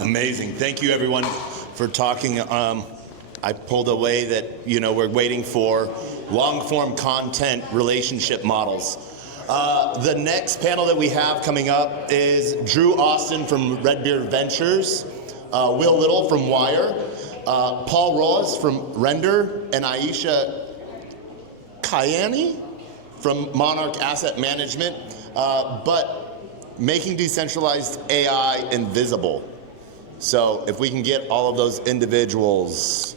Amazing. Thank you, everyone, for talking. I pulled away that, we're waiting for long-form content relationship models. The next panel that we have coming up is Drew Austin from Redbeard Ventures, Will Little from Wire, Paul Roas from Render, and Aisha Kayani from Monarch Asset Management, but making decentralized AI invisible. So if we can get all of those individuals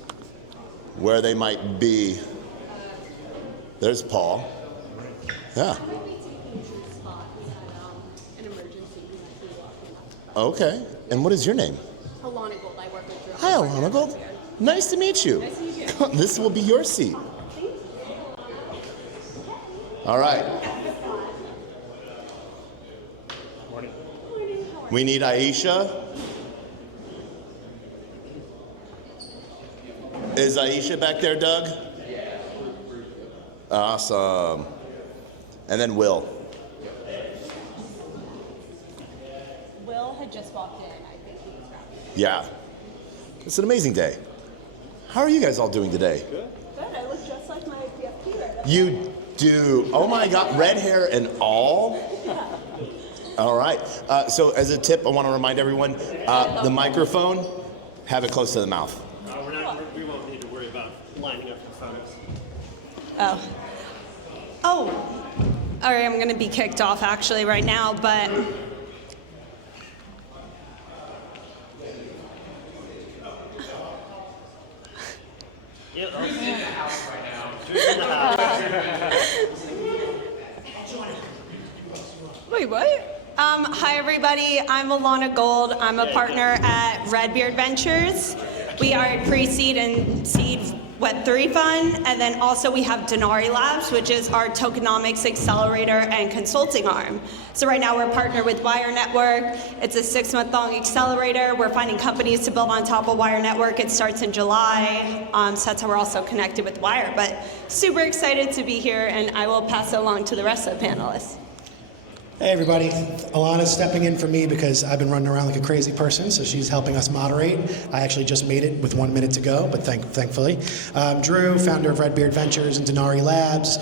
where they might be. There's Paul. Yeah. Okay. And what is your name? Alana Gold. I work with Drew. Hi, Alana Gold. Nice to meet you. Nice to meet you. This will be your seat. All right. Morning. We need Aisha. Is Aisha back there, Doug? Yeah. Awesome. And then Will. Will had just walked in. I think he was grabbing. Yeah. It's an amazing day. How are you guys all doing today? Good. I look just like my PFP right now. You do. Oh my God, red hair and all? Yeah. All right. So as a tip, I want to remind everyone, the microphone, have it close to the mouth. We won't need to worry about lining up the photos. Oh. All right, I'm going to be kicked off actually right now, but... Yeah, I'll see in the house right now. Drew's in the house. Wait, what? Hi, everybody. I'm Alana Gold. I'm a partner at Redbeard Ventures. We are a pre-seed and seed Web3 fund, and then also we have Denari Labs, which is our tokenomics accelerator and consulting arm. So right now we're partnered with Wire Network. It's a 6-month-long accelerator. We're finding companies to build on top of Wire Network. It starts in July, so that's how we're also connected with Wire. But super excited to be here, and I will pass it along to the rest of the panelists. Hey everybody, Alana's stepping in for me because I've been running around like a crazy person, so she's helping us moderate. I actually just made it with 1 minute to go, but thankfully. Drew, founder of Redbeard Ventures and Denari Labs,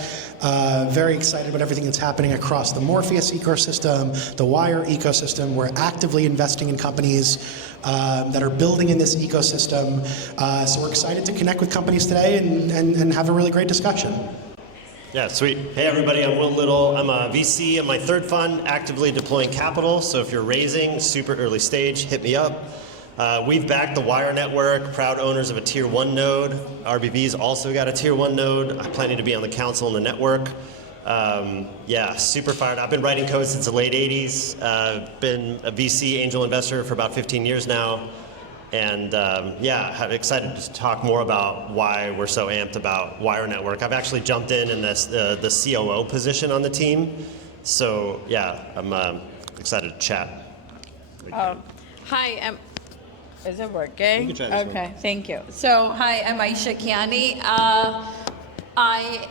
very excited about everything that's happening across the Morpheus ecosystem, the Wire ecosystem. We're actively investing in companies that are building in this ecosystem, so we're excited to connect with companies today and have a really great discussion. Yeah, sweet. Hey everybody, I'm Will Little. I'm a VC in my third fund, actively deploying capital. So if you're raising, super early stage, hit me up. We've backed the Wire Network, proud owners of a tier 1 node. RBV's also got a tier 1 node. I'm planning to be on the council and the network. Yeah, super fired. I've been writing code since the late 80s. Been a VC angel investor for about 15 years now. And yeah, I'm excited to talk more about why we're so amped about Wire Network. I've actually jumped in this, the COO position on the team. So yeah, I'm excited to chat. Hi, is it working? You can try this Okay, one. thank you. So hi, I'm Aisha Kiani. I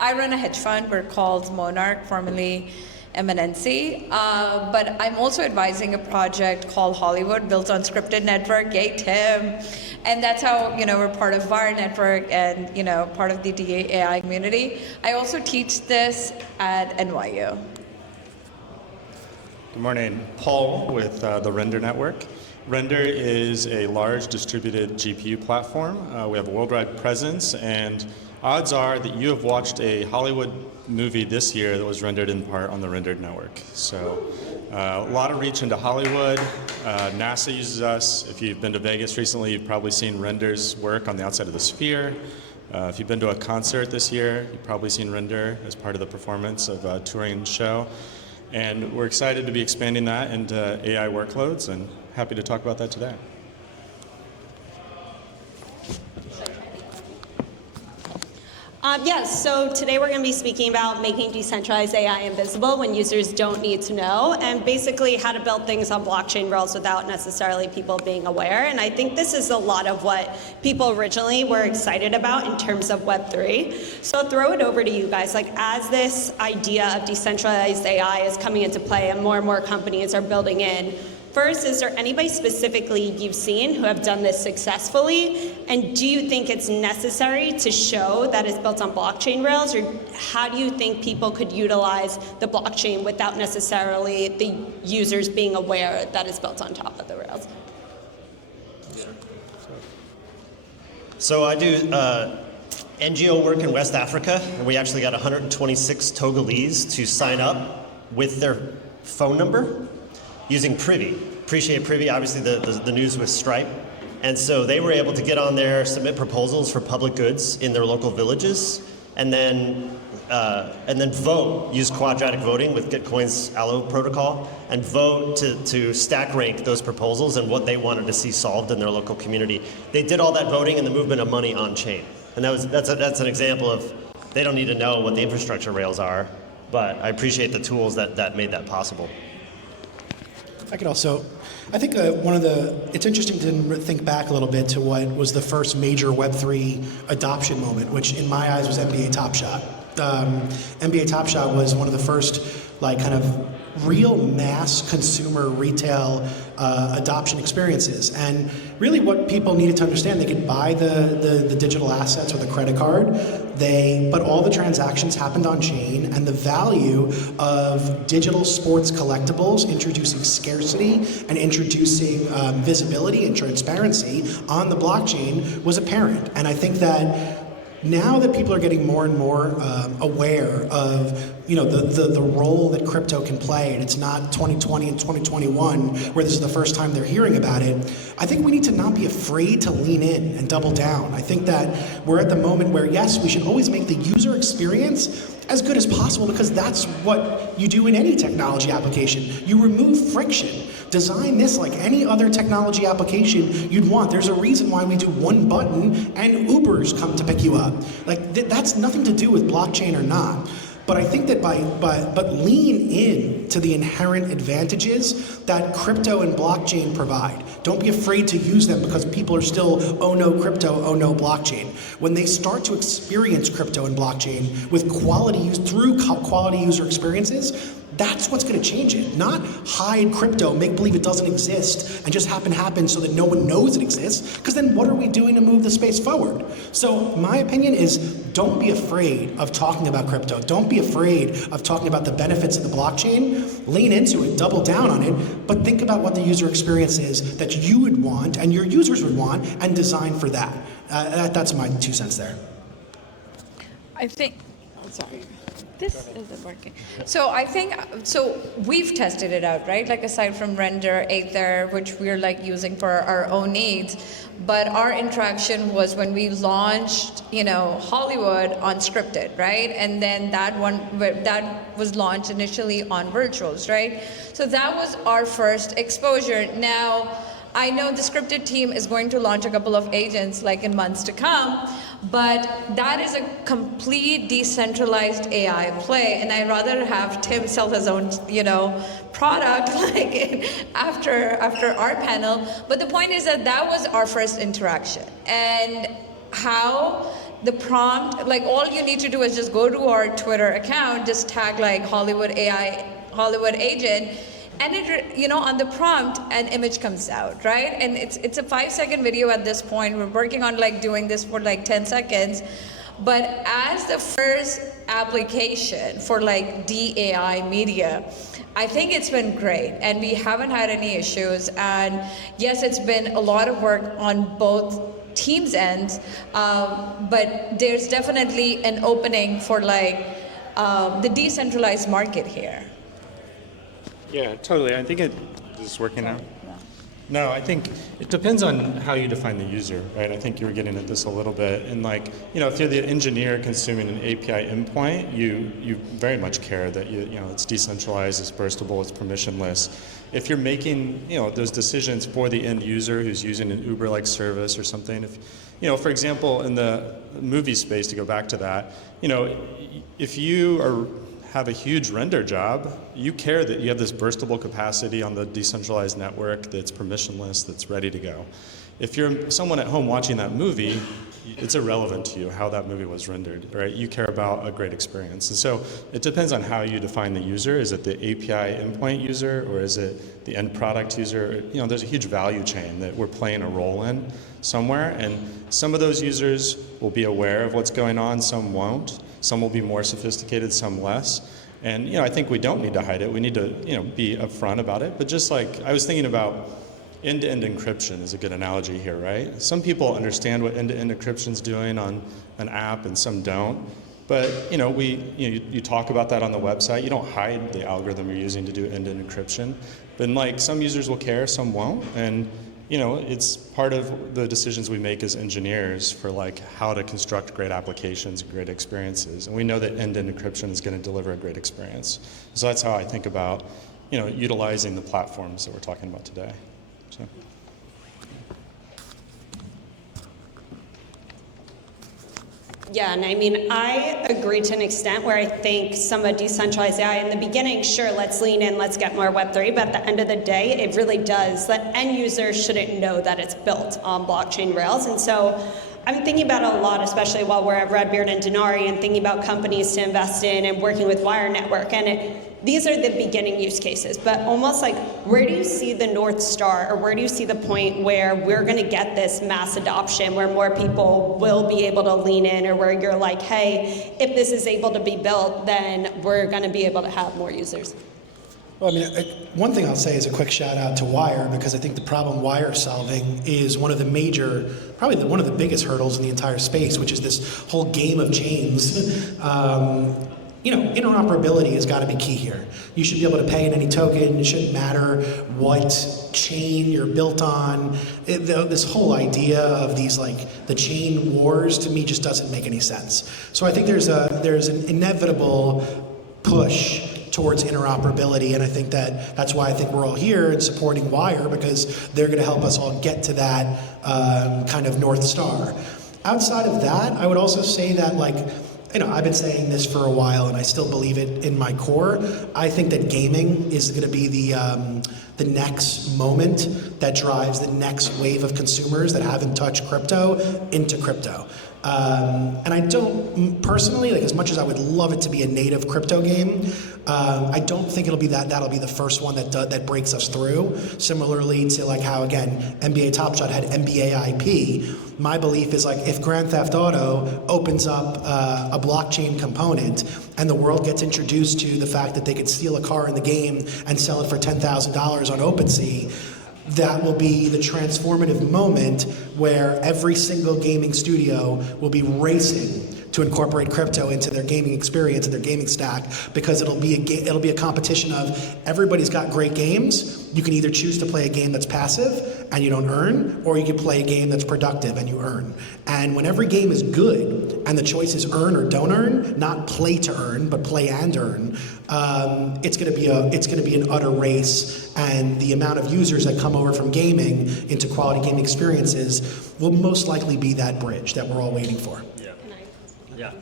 run a hedge fund. We're called Monarch, formerly MNNC, but I'm also advising a project called Hollywood, built on scripted network, yay Tim, and that's how, we're part of Wire Network and, part of the AI community. I also teach this at NYU. Good morning, Paul with the Render Network. Render is a large distributed GPU platform. We have a worldwide presence, and odds are that you have watched a Hollywood movie this year that was rendered in part on the Rendered Network. So a lot of reach into Hollywood. NASA uses us. If you've been to Vegas recently, you've probably seen Render's work on the outside of the Sphere. If you've been to a concert this year, you've probably seen Render as part of the performance of a touring show. And we're excited to be expanding that into AI workloads, and happy to talk about that today. Yes, so today we're going to be speaking about making decentralized AI invisible when users don't need to know, and basically how to build things on blockchain rails without necessarily people being aware. And I think this is a lot of what people originally were excited about in terms of Web3. So I'll throw it over to you guys. Like, as this idea of decentralized AI is coming into play and more companies are building in, first, is there anybody specifically you've seen who have done this successfully? And do you think it's necessary to show that it's built on blockchain rails? Or how do you think people could utilize the blockchain without necessarily the users being aware that it's built on top of the rails? So I do NGO work in West Africa, and we actually got 126 Togolese to sign up with their phone number using Privy. Appreciate Privy, obviously the news with Stripe. And so they were able to get on there, submit proposals for public goods in their local villages, and then vote, use quadratic voting with Gitcoin's Allo protocol, and vote to stack rank those proposals and what they wanted to see solved in their local community. They did all that voting in the movement of money on chain. And that's an example of, they don't need to know what the infrastructure rails are, but I appreciate the tools that made that possible. I think it's interesting to think back a little bit to what was the first major Web3 adoption moment, which in my eyes was NBA Top Shot. NBA Top Shot was one of the first kind of real mass consumer retail adoption experiences. And really what people needed to understand, they could buy the digital assets with a credit card, but all the transactions happened on chain, and the value of digital sports collectibles introducing scarcity and introducing visibility and transparency on the blockchain was apparent. And I think that now that people are getting more and more aware of the role that crypto can play, and it's not 2020 and 2021 where this is the first time they're hearing about it, I think we need to not be afraid to lean in and double down. I think that we're at the moment where, yes, we should always make the user experience as good as possible, because that's what you do in any technology application. You remove friction. Design this like any other technology application you'd want. There's a reason why we do one button and Ubers come to pick you up. That's nothing to do with blockchain or not. But I think that but lean in to the inherent advantages that crypto and blockchain provide. Don't be afraid to use them, because people are still, oh no crypto, oh no blockchain. When they start to experience crypto and blockchain with through quality user experiences, that's what's going to change it. Not hide crypto, make believe it doesn't exist, and just happen so that no one knows it exists, because then what are we doing to move the space forward? So my opinion is, don't be afraid of talking about crypto. Don't be afraid of talking about the benefits of the blockchain. Lean into it, double down on it, but think about what the user experience is that you would want and your users would want, and design for that. That's my 2 cents there. Sorry. This isn't working. So we've tested it out, right? Aside from Render, Aether, which we're using for our own needs, but our interaction was when we launched, Hollywood on scripted, right? And then that was launched initially on virtuals, right? So that was our first exposure. Now, I know the scripted team is going to launch a couple of agents in months to come, but that is a complete decentralized AI play, and I'd rather have Tim sell his own, product after our panel. But the point is that was our first interaction, and how the prompt, all you need to do is just go to our Twitter account, just tag Hollywood AI, Hollywood agent, and it, on the prompt, an image comes out, right? And it's a 5-second video at this point. We're working on doing this for 10 seconds. But as the first application for DAI media, I think it's been great, and we haven't had any issues. And yes, it's been a lot of work on both teams' ends, but there's definitely an opening for the decentralized market here. Yeah, totally. I think it is working now. No, I think it depends on how you define the user, right? I think you were getting at this a little bit. And like, if you're the engineer consuming an API endpoint, you very much care that it's decentralized, it's burstable, it's permissionless. If you're making, those decisions for the end user who's using an Uber-like service or something, for example, in the movie space, to go back to that, if you have a huge render job, you care that you have this burstable capacity on the decentralized network that's permissionless, that's ready to go. If you're someone at home watching that movie, it's irrelevant to you how that movie was rendered, right? You care about a great experience. And so it depends on how you define the user. Is it the API endpoint user, or is it the end product user? There's a huge value chain that we're playing a role in somewhere, and some of those users will be aware of what's going on, some won't. Some will be more sophisticated, some less. And I think we don't need to hide it. We need to be upfront about it. But just like I was thinking about end-to-end encryption is a good analogy here, right? Some people understand what end-to-end encryption is doing on an app, and some don't. But you talk about that on the website. You don't hide the algorithm you're using to do end-to-end encryption. But like some users will care, some won't. And it's part of the decisions we make as engineers for like how to construct great applications and great experiences. And we know that end-to-end encryption is going to deliver a great experience. So that's how I think about, utilizing the platforms that we're talking about today. So. Yeah, and I mean, I agree to an extent where I think some of decentralized AI in the beginning, sure, let's lean in, let's get more Web3, but at the end of the day, it really does. That end users shouldn't know that it's built on blockchain rails. And so I'm thinking about it a lot, especially while we're at Redbeard and Denari, and thinking about companies to invest in and working with Wire Network. And these are the beginning use cases, but almost like, where do you see the North Star, or where do you see the point where we're gonna get this mass adoption, where more people will be able to lean in, or where you're like, hey, if this is able to be built, then we're gonna be able to have more users? Well, I mean, one thing I'll say is a quick shout out to Wire, because I think the problem Wire is solving is one of the major, probably one of the biggest hurdles in the entire space, which is this whole game of chains. Interoperability has got to be key here. You should be able to pay in any token. It shouldn't matter what chain you're built on. This whole idea of these the chain wars, to me, just doesn't make any sense. So I think there's an inevitable push towards interoperability, and I think that's why I think we're all here and supporting Wire, because they're going to help us all get to that kind of North Star. Outside of that, I would also say that I've been saying this for a while, and I still believe it in my core. I think that gaming is going to be the next moment that drives the next wave of consumers that haven't touched crypto into crypto. And I don't personally, as much as I would love it to be a native crypto game, I don't think that'll be the first one that breaks us through. Similarly to how, again, NBA Top Shot had NBA IP. My belief is if Grand Theft Auto opens up a blockchain component and the world gets introduced to the fact that they could steal a car in the game and sell it for $10,000 on OpenSea, that will be the transformative moment where every single gaming studio will be racing to incorporate crypto into their gaming experience and their gaming stack, because it'll be a competition of everybody's got great games. You can either choose to play a game that's passive and you don't earn, or you can play a game that's productive and you earn. And when every game is good and the choice is earn or don't earn, not play to earn, but play and earn, it's going to be an utter race, and the amount of users that come over from gaming into quality gaming experiences will most likely be that bridge that we're all waiting for. Yeah.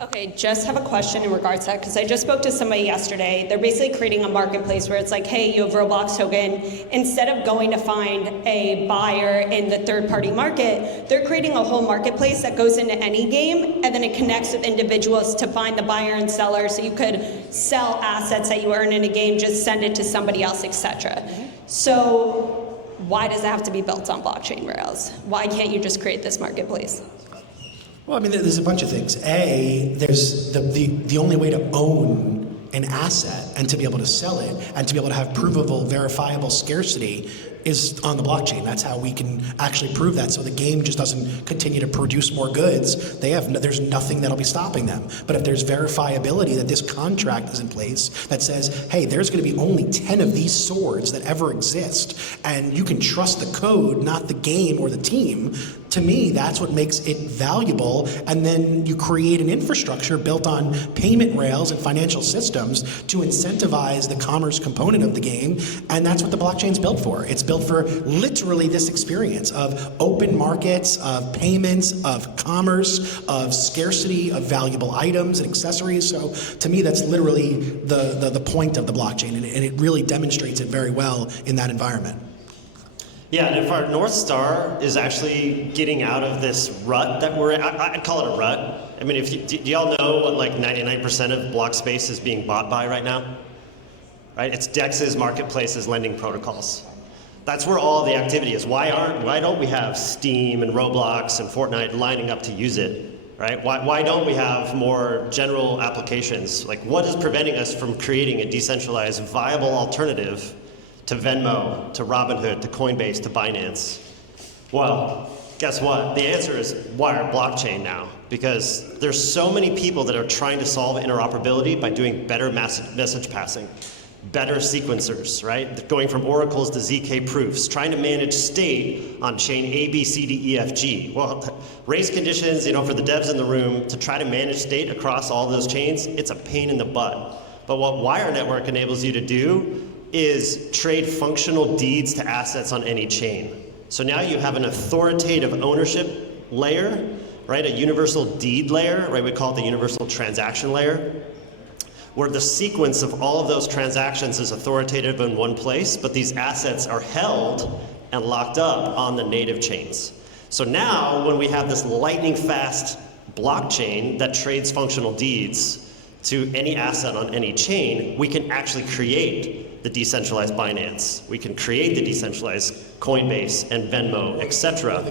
Okay, just have a question in regards to that, because I just spoke to somebody yesterday. They're basically creating a marketplace where it's like, hey, you have Roblox token. Instead of going to find a buyer in the third-party market, they're creating a whole marketplace that goes into any game, and then it connects with individuals to find the buyer and seller, so you could sell assets that you earn in a game, just send it to somebody else, etc. So why does it have to be built on blockchain rails? Why can't you just create this marketplace? Well, I mean, there's a bunch of things. There's the only way to own an asset and to be able to sell it and to be able to have provable, verifiable scarcity is on the blockchain. That's how we can actually prove that. So the game just doesn't continue to produce more goods. There's nothing that'll be stopping them. But if there's verifiability that this contract is in place that says, hey, there's going to be only 10 of these swords that ever exist, and you can trust the code, not the game or the team, to me, that's what makes it valuable. And then you create an infrastructure built on payment rails and financial systems to incentivize the commerce component of the game. And that's what the blockchain's built for. It's built for literally this experience of open markets, of payments, of commerce, of scarcity of valuable items and accessories. So to me, that's literally the point of the blockchain. And it really demonstrates it very well in that environment. Yeah, and if our North Star is actually getting out of this rut that we're in, I'd call it a rut. I mean, do y'all know what like 99% of block space is being bought by right now? Right? It's DEXs, marketplaces, lending protocols. That's where all the activity is. Why don't we have Steam and Roblox and Fortnite lining up to use it? Right? Why don't we have more general applications? Like, what is preventing us from creating a decentralized, viable alternative to Venmo, to Robinhood, to Coinbase, to Binance? Well, guess what? The answer is wire blockchain now, because there's so many people that are trying to solve interoperability by doing better message passing, better sequencers, right? Going from oracles to ZK proofs, trying to manage state on chain A, B, C, D, E, F, G. Well, race conditions, for the devs in the room, to try to manage state across all those chains, it's a pain in the butt. But what Wire Network enables you to do is trade functional deeds to assets on any chain. So now you have an authoritative ownership layer, right? A universal deed layer, right? We call it the universal transaction layer, where the sequence of all of those transactions is authoritative in one place, but these assets are held and locked up on the native chains. So now when we have this lightning fast blockchain that trades functional deeds to any asset on any chain, we can actually create the decentralized Binance. We can create the decentralized Coinbase and Venmo, etc.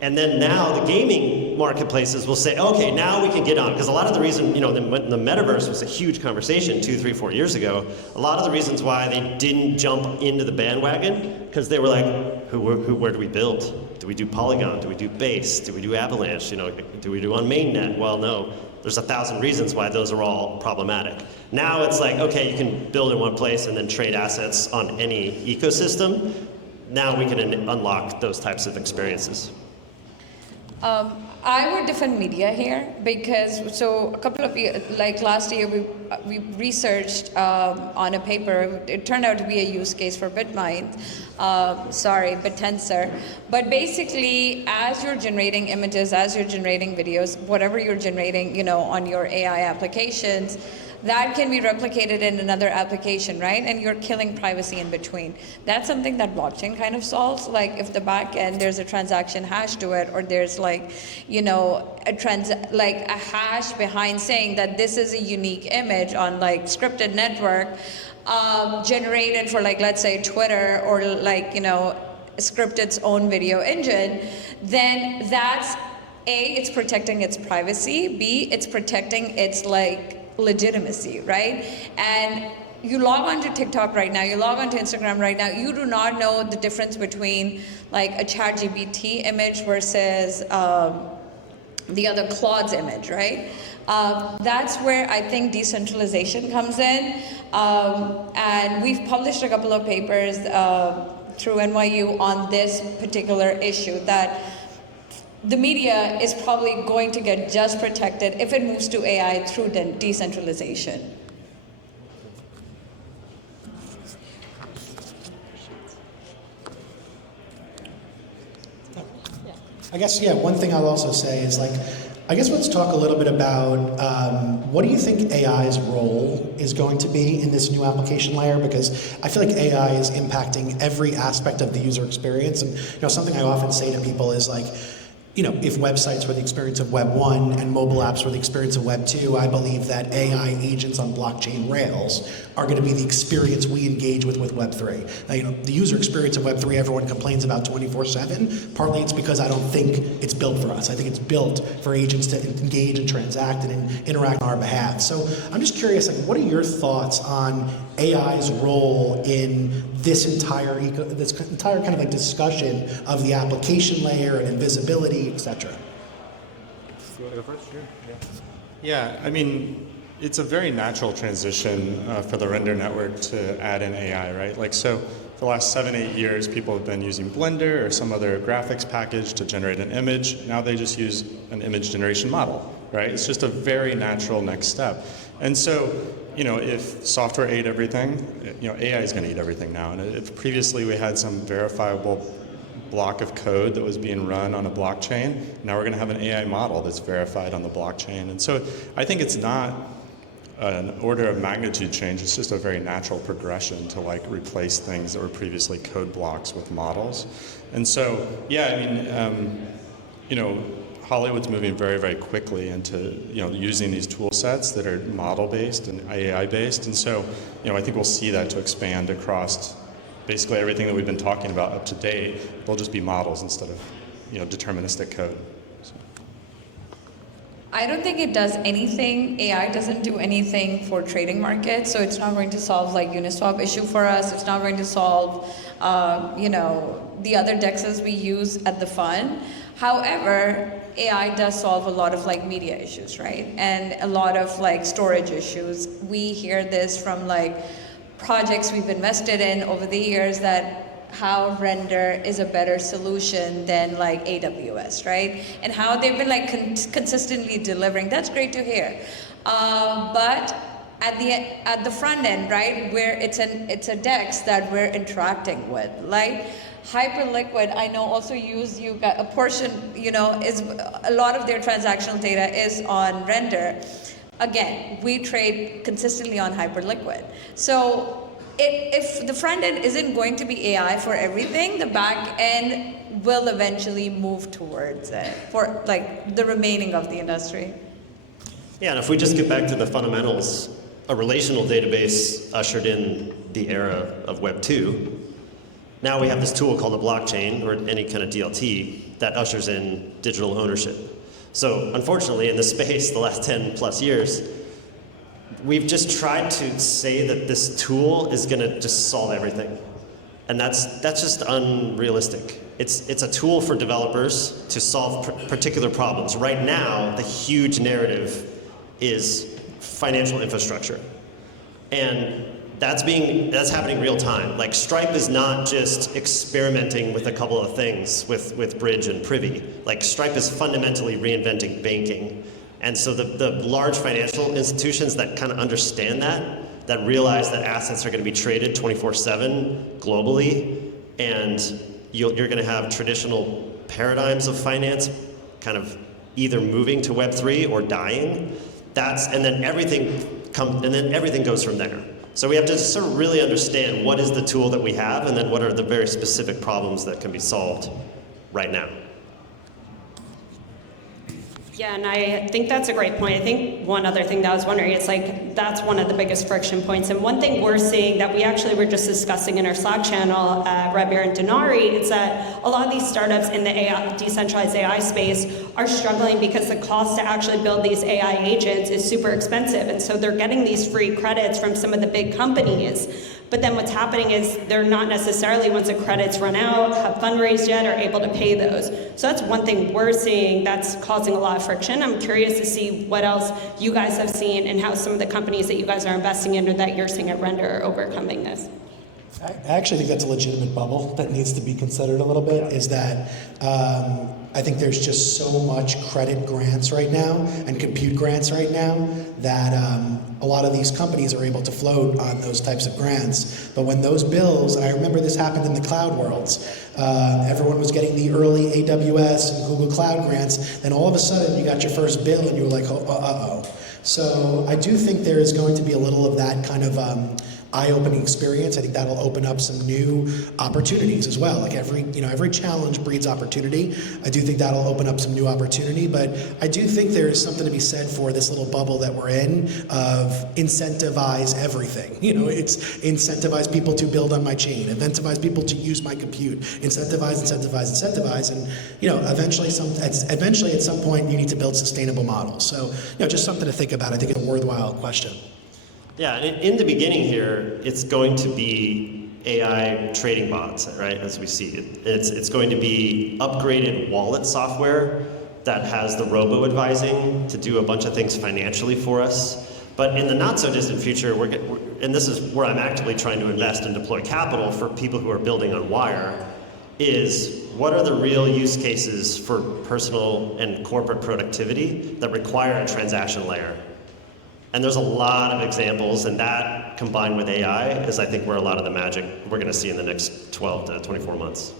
And then now the gaming marketplaces will say, okay, now we can get on. Because a lot of the reason, the metaverse was a huge conversation 2, 3, 4 years ago. A lot of the reasons why they didn't jump into the bandwagon, because they were like, where do we build? Do we do Polygon? Do we do Base? Do we do Avalanche? Do we do on mainnet? Well, no. There's 1,000 reasons why those are all problematic. Now it's like, okay, you can build in one place and then trade assets on any ecosystem. Now we can unlock those types of experiences. I would defend media here because, so a couple of years, like last year, we researched on a paper. It turned out to be a use case for BitMine. BitTensor. But basically, as you're generating images, as you're generating videos, whatever you're generating, on your AI applications, that can be replicated in another application, right? And you're killing privacy in between. That's something that blockchain kind of solves. Like if the back end, there's a transaction hash to it, or there's a hash behind saying that this is a unique image on scripted network, generated for let's say Twitter or Scripted's own video engine, then that's A, it's protecting its privacy, B, it's protecting its legitimacy, right? And you log on to TikTok right now, you log on to Instagram right now, you do not know the difference between a ChatGPT image versus the other Claude's image, right? That's where I think decentralization comes in. And we've published a couple of papers through NYU on this particular issue, that the media is probably going to get just protected if it moves to AI through decentralization. I guess, one thing I'll also say is I guess let's talk a little bit about what do you think AI's role is going to be in this new application layer? Because I feel like AI is impacting every aspect of the user experience. And something I often say to people is if websites were the experience of Web 1 and mobile apps were the experience of Web 2, I believe that AI agents on blockchain rails are going to be the experience we engage with Web 3. Now, the user experience of Web 3 everyone complains about 24/7. Partly it's because I don't think it's built for us. I think it's built for agents to engage and transact and interact on our behalf. So I'm just curious, what are your thoughts on AI's role in this entire kind of like discussion of the application layer and invisibility, et cetera. You want to go first? Sure. Yeah, I mean, it's a very natural transition for the render network to add in AI, right? Like, so for the last 7-8 years, people have been using Blender or some other graphics package to generate an image. Now they just use an image generation model, right? It's just a very natural next step. And so, you know, if software ate everything, you know, AI is going to eat everything now. And if previously we had some verifiable block of code that was being run on a blockchain, now we're going to have an AI model that's verified on the blockchain. And so I think it's not an order of magnitude change, it's just a very natural progression to like replace things that were previously code blocks with models. And so, yeah, I mean, you know, Hollywood's moving very, very quickly into, you know, using these tool sets that are model-based and AI-based. And so, you know, I think we'll see that to expand across basically everything that we've been talking about up to date. They'll just be models instead of, you know, deterministic code. So. I don't think it does anything. AI doesn't do anything for trading markets, so it's not going to solve like Uniswap issue for us. It's not going to solve, you know, the other DEXs we use at the fund. However, AI does solve a lot of like media issues, right? And a lot of like storage issues. We hear this from like projects we've invested in over the years that how render is a better solution than like AWS, right? And how they've been like consistently delivering. That's great to hear. But at the front end, right, where it's a DEX that we're interacting with, like Hyperliquid, I know also use a portion, you know, is a lot of their transactional data is on render. Again, we trade consistently on Hyperliquid. So if the front end isn't going to be AI for everything, the back end will eventually move towards it for like the remaining of the industry. Yeah, and if we just get back to the fundamentals, a relational database ushered in the era of Web 2. Now we have this tool called a blockchain or any kind of DLT that ushers in digital ownership. So unfortunately, in this space, the last 10 plus years, we've just tried to say that this tool is going to just solve everything. And that's just unrealistic. It's a tool for developers to solve particular problems. Right now, the huge narrative is financial infrastructure. And that's happening real time. Like Stripe is not just experimenting with a couple of things with Bridge and Privy. Like Stripe is fundamentally reinventing banking. And so the large financial institutions that kind of understand that realize that assets are going to be traded 24/7 globally, and you're going to have traditional paradigms of finance kind of either moving to Web3 or dying. And then everything goes from there. So we have to sort of really understand what is the tool that we have, and then what are the very specific problems that can be solved right now. Yeah, and I think that's a great point. I think one other thing that I was wondering is like, that's one of the biggest friction points. And one thing we're seeing that we actually were just discussing in our Slack channel, Redbeard and Denari, is that a lot of these startups in the decentralized AI space are struggling because the cost to actually build these AI agents is super expensive. And so they're getting these free credits from some of the big companies. But then what's happening is they're not necessarily, once the credits run out, have fundraised yet, are able to pay those. So that's one thing we're seeing that's causing a lot of friction. I'm curious to see what else you guys have seen and how some of the companies that you guys are investing in or that you're seeing at Render are overcoming this. I actually think that's a legitimate bubble that needs to be considered a little bit, is that I think there's just so much credit grants right now and compute grants right now that a lot of these companies are able to float on those types of grants. But when those bills, and I remember this happened in the cloud worlds, everyone was getting the early AWS and Google Cloud grants, then all of a sudden you got your first bill and you were like, uh-oh. So I do think there is going to be a little of that kind of eye-opening experience. I think that'll open up some new opportunities as well. Like every challenge breeds opportunity. I do think that'll open up some new opportunity, but I do think there is something to be said for this little bubble that we're in of incentivize everything. It's incentivize people to build on my chain, incentivize people to use my compute, incentivize, and eventually at some point you need to build sustainable models. So just something to think about. I think it's a worthwhile question. Yeah, and in the beginning here, it's going to be AI trading bots, right, as we see it. It's going to be upgraded wallet software that has the robo-advising to do a bunch of things financially for us. But in the not-so-distant future, and this is where I'm actively trying to invest and deploy capital for people who are building on Wire, is what are the real use cases for personal and corporate productivity that require a transaction layer? And there's a lot of examples, and that combined with AI is, I think, where a lot of the magic we're going to see in the next 12 to 24 months.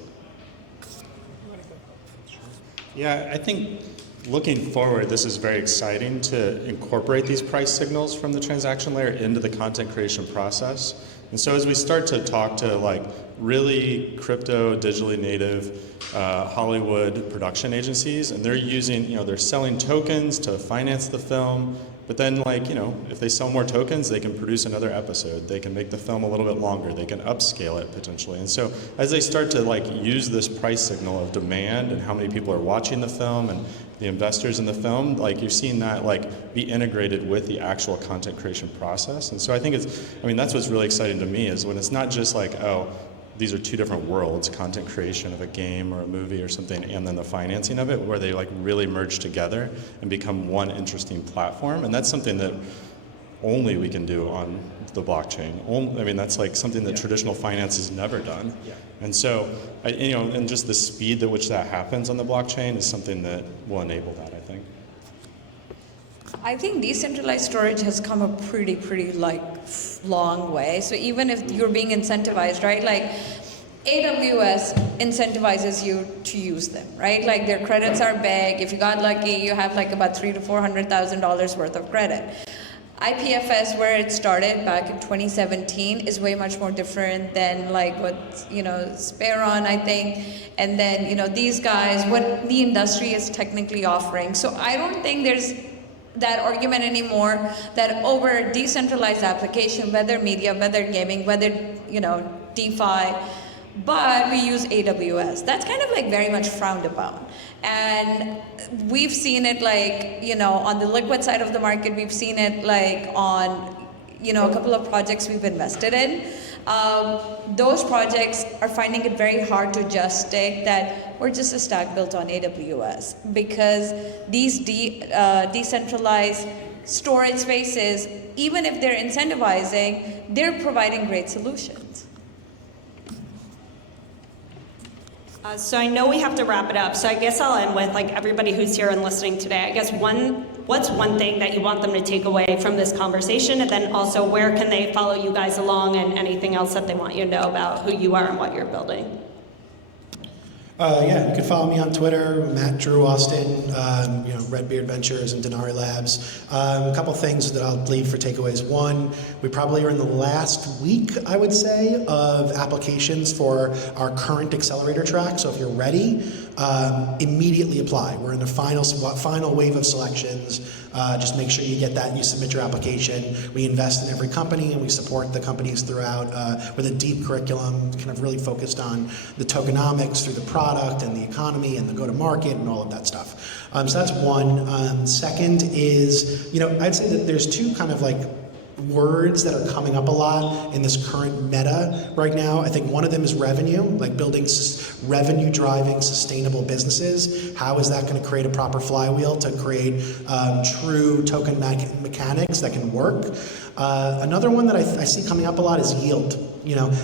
Yeah, I think looking forward, this is very exciting to incorporate these price signals from the transaction layer into the content creation process. And so as we start to talk to like really crypto, digitally native Hollywood production agencies, and they're using, they're selling tokens to finance the film, but then like, if they sell more tokens, they can produce another episode. They can make the film a little bit longer. They can upscale it potentially. And so as they start to like use this price signal of demand and how many people are watching the film and the investors in the film, like you're seeing that like be integrated with the actual content creation process. And so I think that's what's really exciting to me is when it's not just like, oh, these are two different worlds, content creation of a game or a movie or something, and then the financing of it, where they like really merge together and become one interesting platform. And that's something that only we can do on the blockchain. That's like something that traditional finance has never done. Yeah. And so, and just the speed at which that happens on the blockchain is something that will enable that, I think. I think decentralized storage has come a pretty long way. So even if you're being incentivized, right? Like AWS incentivizes you to use them, right? Like their credits are big. If you got lucky, you have like about $300,000 to $400,000 worth of credit. IPFS, where it started back in 2017, is way much more different than like what Speron, I think, and then these guys, what the industry is technically offering. So I don't think there's that argument anymore that over decentralized application, whether media, whether gaming, whether DeFi, but we use AWS. That's kind of like very much frowned upon. And we've seen it like, on the liquid side of the market, we've seen it like on, a couple of projects we've invested in. Those projects are finding it very hard to just state that we're just a stack built on AWS, because these decentralized storage spaces, even if they're incentivizing, they're providing great solutions. So I know we have to wrap it up, so I guess I'll end with like everybody who's here and listening today. I guess what's one thing that you want them to take away from this conversation, and then also where can they follow you guys along and anything else that they want you to know about who you are and what you're building? You can follow me on Twitter, Matt Drew Austin, Redbeard Ventures and Denari Labs. A couple things that I'll leave for takeaways. One, we probably are in the last week, I would say, of applications for our current accelerator track. So if you're ready, immediately apply. We're in the final wave of selections. Just make sure you get that and you submit your application. We invest in every company and we support the companies throughout with a deep curriculum, kind of really focused on the tokenomics through the product and the economy and the go-to-market and all of that stuff. So that's one. Second is, I'd say that there's two kind of like words that are coming up a lot in this current meta right now. I think one of them is revenue, like building revenue-driving sustainable businesses. How is that going to create a proper flywheel to create true token mechanics that can work? Another one that I see coming up a lot is yield.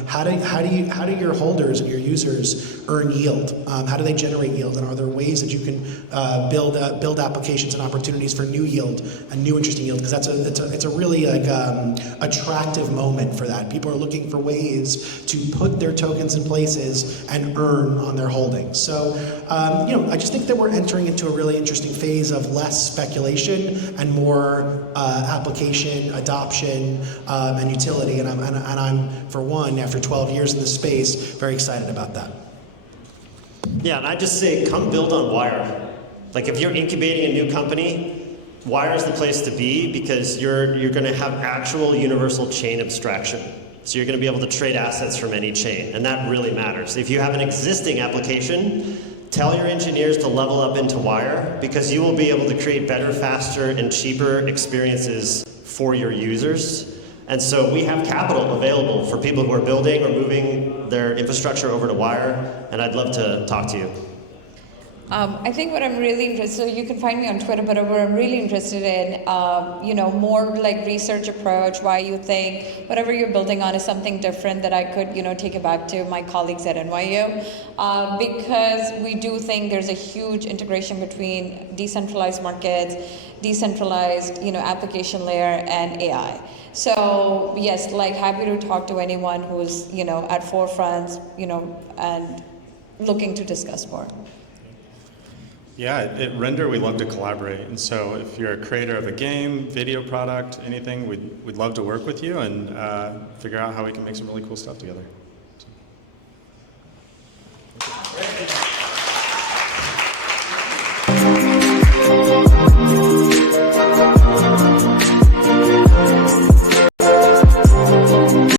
How do your holders and your users earn yield? How do they generate yield? And are there ways that you can build applications and opportunities for new yield and new interesting yield? Because it's a really attractive moment for that. People are looking for ways to put their tokens in places and earn on their holdings. So I just think that we're entering into a really interesting phase of less speculation and more application, adoption, and utility. And I'm for one, after 12 years in this space, very excited about that. Yeah, and I just say, come build on Wire. Like if you're incubating a new company, Wire is the place to be, because you're going to have actual universal chain abstraction. So you're going to be able to trade assets from any chain, and that really matters. If you have an existing application, tell your engineers to level up into Wire, because you will be able to create better, faster, and cheaper experiences for your users. And so we have capital available for people who are building or moving their infrastructure over to Wire, and I'd love to talk to you. I think what I'm really interested, so you can find me on Twitter, but what I'm really interested in, more like research approach, why you think whatever you're building on is something different that I could, take it back to my colleagues at NYU. Because we do think there's a huge integration between decentralized markets, decentralized, application layer, and AI. So yes, like happy to talk to anyone who's, at forefront, and looking to discuss more. Yeah, at Render, we love to collaborate. And so if you're a creator of a game, video product, anything, we'd love to work with you and figure out how we can make some really cool stuff together.